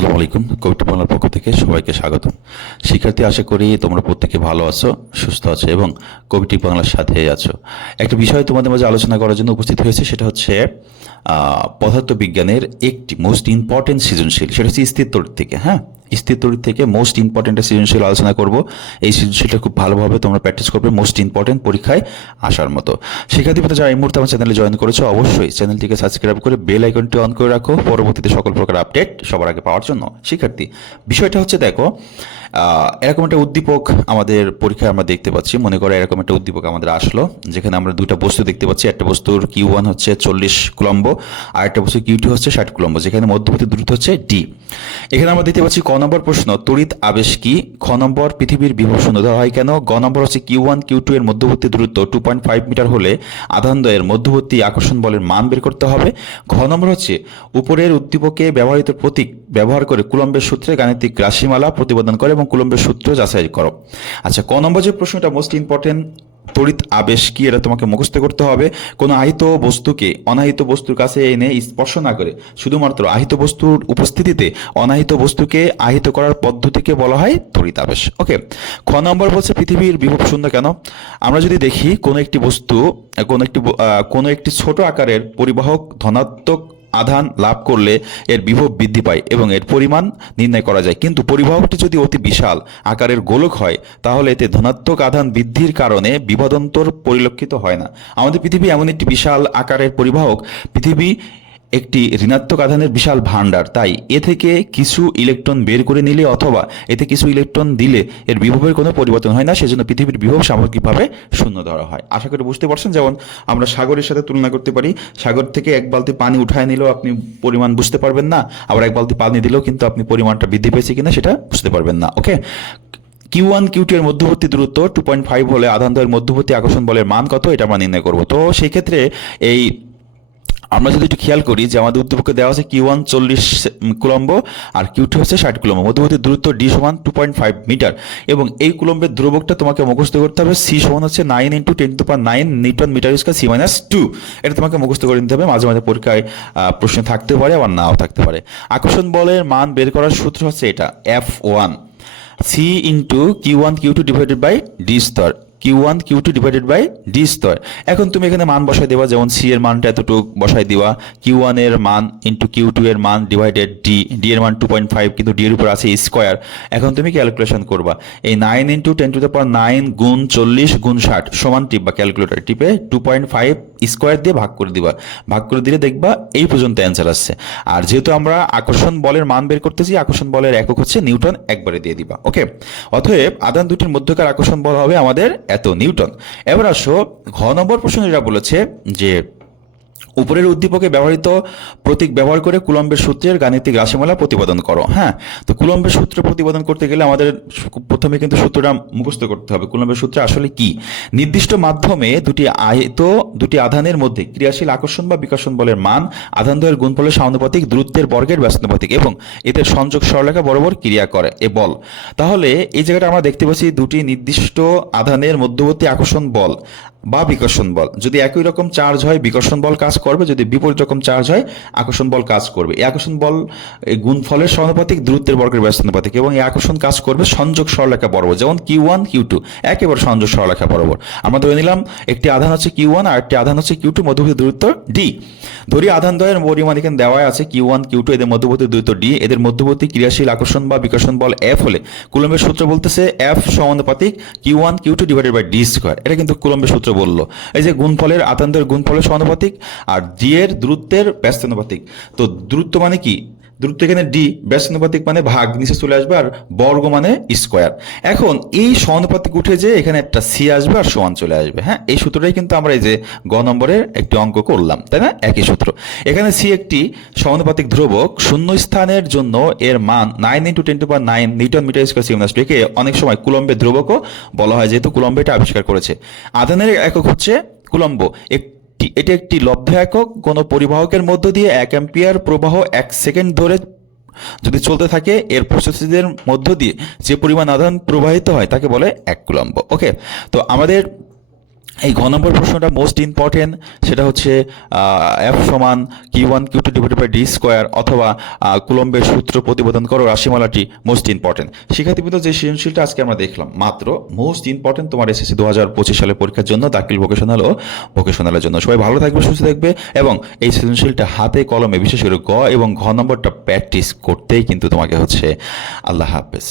আসসালামু আলাইকুম। কবিতা বাংলার পক্ষ থেকে সবাইকে স্বাগতম। শিক্ষার্থী, আশা করি তোমরা প্রত্যেকে ভালো আছো, সুস্থ আছো এবং কবিটি বাংলার সাথে আছো। একটা বিষয় তোমাদের মাঝে আলোচনা করার জন্য উপস্থিত হয়েছে, সেটা হচ্ছে পদার্থবিজ্ঞানের একটি মোস্ট ইম্পর্টেন্ট সৃজনশীল, সেটা হচ্ছে স্থিরতরিৎ থেকে হ্যাঁ? স্থিরতরিৎ থেকে মোস্ট ইম্পর্টেন্ট সৃজনশীল আলোচনা করব, এই সৃজনশীলটা খুব ভালোভাবে তোমরা প্র্যাকটিস করবে মোস্ট ইম্পর্টেন্ট পরীক্ষায় আসার মতো। শিক্ষার্থী যারা এই মুহূর্তে আমার চ্যানেলে জয়েন করেছ, অবশ্যই চ্যানেলটিকে সাবস্ক্রাইব করে বেল আইকনটি অন করে রাখো। পরবর্তীতে সকল প্রকার আপডেট সবার আগে পাওয়ার জন্য। শিক্ষার্থী, বিষয়টা হচ্ছে দেখো এরকম একটা উদ্দীপক আমাদের পরীক্ষায় আমরা দেখতে পাচ্ছি। মনে করো এরকম একটা উদ্দীপক আমাদের আসলো, যেখানে আমরা দুটো বস্তু দেখতে পাচ্ছি। একটা বস্তুর কিউ ওয়ান হচ্ছে চল্লিশ কুলম্ব, আর একটা বস্তু কিউ টু হচ্ছে ষাট কুলম্ব, যেখানে মধ্যবর্তী দূরত্ব হচ্ছে ডি এখানে আমরা দেখতে পাচ্ছি ক নম্বর প্রশ্ন, তড়িৎ আবেশ কি? খ নম্বর, পৃথিবীর বিভব শূন্য হয় কেন? গ নম্বর হচ্ছে কিউ ওয়ান কিউ টু এর মধ্যবর্তী দূরত্ব টু পয়েন্ট ফাইভ মিটার হলে আধানদয়ের মধ্যবর্তী আকর্ষণ বলের মান বের করতে হবে। ঘ নম্বর হচ্ছে উপরের উদ্দীপকে ব্যবহৃত প্রতীক ব্যবহার করে কুলম্বের সূত্রে গাণিতিক রাশিমালা প্রতিপাদন করে এবং কুলম্বের সূত্র যাচাই করো। আচ্ছা ক নম্বর যে প্রশ্নটা মোস্ট ইম্পর্টেন্ট তড়িৎ আবেশ কি, এটা তোমাকে মুখস্থ করতে হবে। কোনো আহিত বস্তুকে অনাহিত বস্তুর কাছে এনে স্পর্শ না করে, শুধুমাত্র আহিত বস্তুর উপস্থিতিতে অনাহিত বস্তুকে আহিত করার পদ্ধতিকে বলা হয় তড়িৎ আবেশ। ওকে খ নম্বর বলছে পৃথিবীর বিভব শূন্য কেন? আমরা যদি দেখি কোনো একটি বস্তু, কোনো একটি কোনো একটি ছোট আকারের পরিবাহক ধনাত্মক আধান লাভ করলে এর বিভব বৃদ্ধি পায় এবং এর পরিমাণ নির্ণয় করা যায়। কিন্তু পরিবাহকটি যদি অতি বিশাল আকারের গোলক হয়, তাহলে এতে ধনাত্মক আধান বৃদ্ধির কারণে বিভদন্তর পরিলক্ষিত হয় না। আমাদের পৃথিবী এমন একটি বিশাল আকারের পরিবাহক, পৃথিবী একটি ঋণাত্মক আধানের বিশাল ভাণ্ডার। তাই এ থেকে কিছু ইলেকট্রন বের করে নিলে অথবা এতে কিছু ইলেকট্রন দিলে এর বিভবের কোনো পরিবর্তন হয় না, সেজন্য পৃথিবীর বিভব সামগ্রিকভাবে শূন্য ধরা হয়। আশা করি বুঝতে পারছেন, যেমন আমরা সাগরের সাথে তুলনা করতে পারি, সাগর থেকে এক বালতি পানি উঠায় নিলেও আপনি পরিমাণ বুঝতে পারবেন না, আবার এক বালতি পানি দিলেও কিন্তু আপনি পরিমাণটা বৃদ্ধি পেয়েছে কিনা সেটা বুঝতে পারবেন না, okay? Q one Q two এর মধ্যবর্তী দূরত্ব টু পয়েন্ট ফাইভ হলে আধানদয়ের মধ্যবর্তী আকর্ষণ বলের মান কত? এটা আমরা নির্ণয় করব। তো সেই ক্ষেত্রে এই আমরা যদি একটু খেয়াল করি যে আমাদের উদ্দীপকে দেওয়া আছে কিউ ওয়ান চল্লিশ কুলম্ব আর কিউ টু হচ্ছে ষাট কুলম্ব। মধ্যবর্তী দূরত্ব ডি সমান টু পয়েন্ট ফাইভ মিটার। এবং এই কুলম্বের ধ্রুবকটা তোমাকে মুখস্থ করতে হবে। সি সমান হচ্ছে nine into ten to power nine newton metre square C minus two এটা তোমাকে মুখস্থ করে নিতে হবে। মাঝে মাঝে পরীক্ষায় প্রশ্ন থাকতে পারে আবার নাও থাকতে পারে। আকর্ষণ বলের মান বের করার সূত্র হচ্ছে এটা F one C into Q one Q two divided by D স্তর Q one Q two divided by D স্তর এখন তুমি এখানে মান বসাই দেবা, যেমন সি এর মানটা এতটুকু বসাই দেওয়া কিউ ওয়ানের মান ইন্টু কিউ টু এর মান ডিভাইডেড ডি ডি এর মান টু পয়েন্ট ফাইভ কিন্তু ডি এর উপর আছে স্কোয়ার এখন তুমি ক্যালকুলেশন করবা। এই nine into ten to the power nine গুণ চল্লিশ গুণ ষাট সমান টিপবা ক্যালকুলেটার টিপে টু পয়েন্ট ফাইভ স্কোয়ার দিয়ে ভাগ করে দিবা। ভাগ করে দিলে দেখবা এই পর্যন্ত অ্যান্সার আসছে। আর যেহেতু আমরা আকর্ষণ বলের মান বের করতেছি, আকর্ষণ বলের একক হচ্ছে নিউটন একবারে দিয়ে দিবা। ওকে অতএব আদান দুটির মধ্যকার আকর্ষণ বল হবে আমাদের এত নিউটন। এবার আসো ঘ নম্বর প্রশ্ন যেটা বলেছে যে উপরের উদ্দীপকে ব্যবহৃত প্রতীক ব্যবহার করে কুলম্বের সূত্রের গাণিতিক রাশিমালা প্রতিপাদন করো। হ্যাঁ তো কুলম্বের সূত্র প্রতিপাদন করতে গেলে আমাদের প্রথমে কিন্তু সূত্রটা মুখস্থ করতে হবে। কুলম্বের সূত্র আসলে কি? নির্দিষ্ট মাধ্যমে দুটি আয়ত, দুটি আধানের মধ্যে ক্রিয়াশীল আকর্ষণ বা বিকর্ষণ বলের মান আধানদ্বয়ের গুণফলের সমানুপাতিক দূরত্বের বর্গের ব্যস্তানুপাতিক এবং এতে সংযোগ সরলেখা বরাবর ক্রিয়া করে, এ বল। তাহলে এই জায়গাটা আমরা দেখতে পাচ্ছি দুটি নির্দিষ্ট আধানের মধ্যবর্তী আকর্ষণ বল বা বিকর্ষণ বল। যদি একই রকম চার্জ হয়, বিকর্ষণ বল কাজ করবে, যদি বিপরীত রকম চার্জ হয়, আকর্ষণ বল কাজ করবে। এই আকর্ষণ বল গুণফলের সমানুপাতিক দূরত্বের বর্গের ব্যস্তানুপাতিক এবং এই আকর্ষণ কাজ করবে সংযোগ সরলেখা বরাবর, যেমন কিউ ওয়ান কিউ টু একেবারে সংযোগ সরলেখা বরাবর। আমরা ধরে নিলাম, একটি আধান হচ্ছে কিউ ওয়ান আর একটি আধান হচ্ছে কিউ টু মধ্যবর্তী দূরত্ব ডি ধরি আধান দ্বয়ের পরিমাণ এখানে দেওয়া আছে কিউ ওয়ান কিউ টু এদের মধ্যবর্তী দূরত্ব ডি এদের মধ্যবর্তী ক্রিয়াশীল আকর্ষণ বা বিকর্ষণ বল এফ হলে কুলম্বের সূত্র বলতেছে এফ সমানুপাতিক Q one Q two divided by D square এটা কিন্তু কুলম্বের সূত্র বলল। এই যে গুণফলের আতান্তর গুণফলের সমানুপাতিক আর ডি এর দূরত্বের ব্যস্তানুপাতিক। তো দূরত্ব মানে কি? দূরত্ব এখানে ডি ব্যস্তানুপাতিক মানে ভাগ, নিচে চলে আসবে আর বর্গ মানে স্কোয়ার এখন এই সমানুপাতিক উঠে যে এখানে একটা সি আসবে আর সমান চলে আসবে হ্যাঁ? এই সূত্রটাই কিন্তু আমরা এই যে গ নম্বরের একটি অঙ্ক করলাম, তাই না? একই সূত্র। এখানে সি একটি সমানুপাতিক ধ্রুবক, শূন্য স্থানের জন্য এর মান nine into ten to power nine newton metre square C minus একে অনেক সময় কুলম্বের ধ্রুবকও বলা হয়, যেহেতু কুলম্বে এটা আবিষ্কার করেছে। আধানের একক হচ্ছে কুলম্ব। এটি একটি লব্ধ একক কোনো পরিবাহকের মধ্য দিয়ে এক অ্যাম্পিয়ার প্রবাহ এক সেকেন্ড ধরে যদি চলতে থাকে, এর প্রসেসিদের মধ্য দিয়ে যে পরিমাণ আধান প্রবাহিত হয়, তাকে বলে এক কুলম্ব ওকে তো আমাদের এই ঘ নম্বর প্রশ্নটা মোস্ট ইম্পর্টেন্ট সেটা হচ্ছে এফ সমান Q one Q two divided by D square অথবা কুলম্বের সূত্র প্রতিবেদন করো, রাশিমালাটি মোস্ট ইম্পর্টেন্ট শিক্ষার্থীবৃন্দ, যে সৃজনশীলটা আজকে আমরা দেখলাম, মাত্র মোস্ট ইম্পর্টেন্ট তোমার এসএসসি দু হাজার পঁচিশ সালের পরীক্ষার জন্য, দাখিল ভোকেশনাল ও ভোকেশনালের জন্য। সবাই ভালো থাকবে, সুস্থ থাকবে এবং এই সৃজনশীলটা হাতে কলমে, বিশেষ করে গ এবং ঘ নম্বরটা প্র্যাকটিস করতেই কিন্তু তোমাকে হচ্ছে, আল্লাহ হাফেজ।